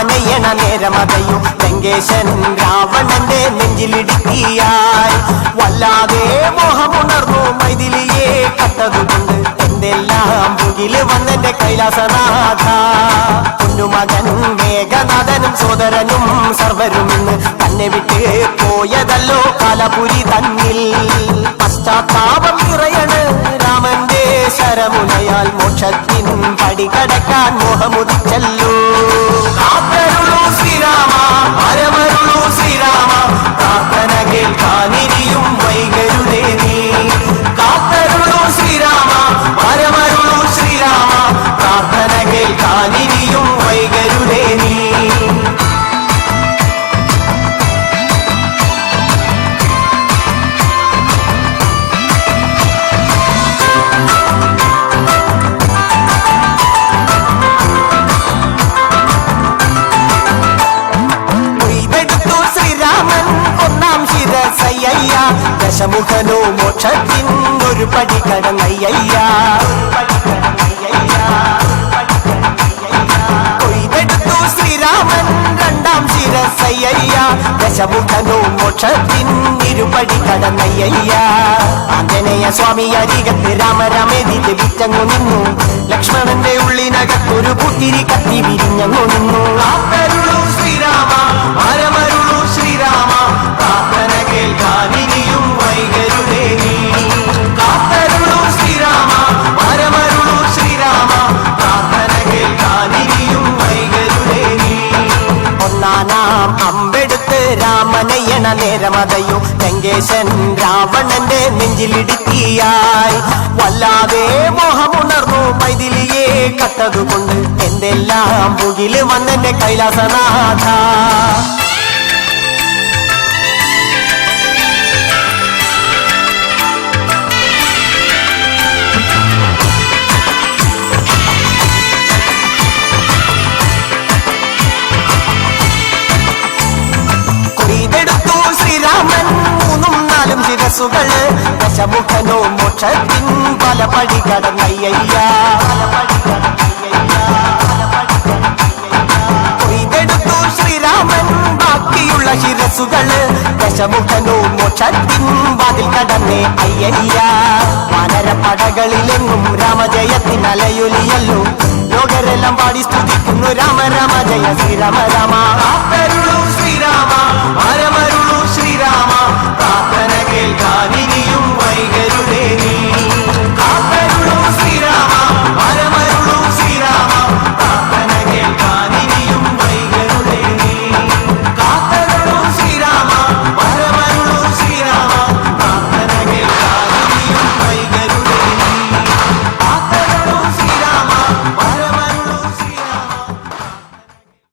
രാമനയ്യണ നേരമതയോ ലങ്കേശൻ രാവണന്റെ നെഞ്ചിലിടുക്കിയായി വല്ലാതെ മോഹമുണർന്നു മൈഥിലിയെ കട്ടതുകൊണ്ട് എന്തെല്ലാം മുകില് വന്നെന്റെ കൈലാസനാഥ പൊന്നുമകൻ മേഘനാഥനും സോദരനും സർവരും ഇന്ന് തന്നെ വിട്ട് പോയതല്ലോ കാലപുരി തന്നിൽ പശ്ചാത്താപം നിറയണ് രാമന്റെ ശരമുനയാൽ മോക്ഷത്തിൻ പടി കടക്കാൻ മോഹമുദിച്ചല്ലോ കാത്തരുളൂ ശ്രീരാമ പരമരുളൂ ശ്രീരാമ പ്രാർത്ഥന കേൾക്കാനിരിയും വൈകരുതേ നീ കാത്തരുളൂ ശ്രീരാമ പരമരുളൂ ശ്രീരാമ പ്രാർത്ഥന കേൾക്കാനിരിയും വൈകരുതേ നീ ദശമുഖനോ മോക്ഷത്തിൻ ഒരു പടി കടന്നയ്യ കൊയ്തെടുത്തു ശ്രീരാമൻ രണ്ടാം ശിരസയ്യ ദശമുഖനോ മോക്ഷത്തിൻ ഇരുപടി കടന്നയ്യ ആഞ്ജനേയ സ്വാമി അരികത്ത് രാമരാമേതിന്റെ വിറ്റങ്ങു നിന്നു ലക്ഷ്മണന്റെ ഉള്ളിനകത്തൊരു പുത്തിരി കത്തി വിരിഞ്ഞങ്ങു നിന്നു ശ്രീരാമ പരമരുളൂ ശ്രീരാമ പ്രാർത്ഥന കേൾക്കാനിരിയും വൈകരുതേ നീ കാത്തരുളൂ ശ്രീരാമ പരമരുളൂ ശ്രീരാമ പ്രാർത്ഥന കേൾക്കാനിരിയും വൈകരുതേ നീ ഒന്നാനാം അമ്പെടുത്ത് രാമനയ്യണ നേരമതയോ ലങ്കേശൻ രാവണന്റെ നെഞ്ചിലിടുക്കിയായി വല്ലാതെ മോഹമുണർന്നു മൈഥിലിയെ കട്ടതുകൊണ്ട് എന്തെല്ലാം മുകില് വന്നെന്റെ കൈലാസനാഥ ശിരസുകള് ദശമുഖനോ മോക്ഷത്തിൻ പല പടി കടന്നയ്യ കൊയ്തെടുത്തു ശ്രീരാമൻ ബാക്കിയുള്ള ശിരസുകള് ദശമുഖനോ മോക്ഷത്തിൻ വാതിൽ കടന്നേ അയ്യ വാനരപ്പടകളിലെങ്ങും രാമജയത്തിൻ അലയൊലിയല്ലോ ലോകരെല്ലാം പാടി സ്തുതിക്കുന്നു രാമ രാമ ജയ ശ്രീരാമ രാമ ശ്രീരാമ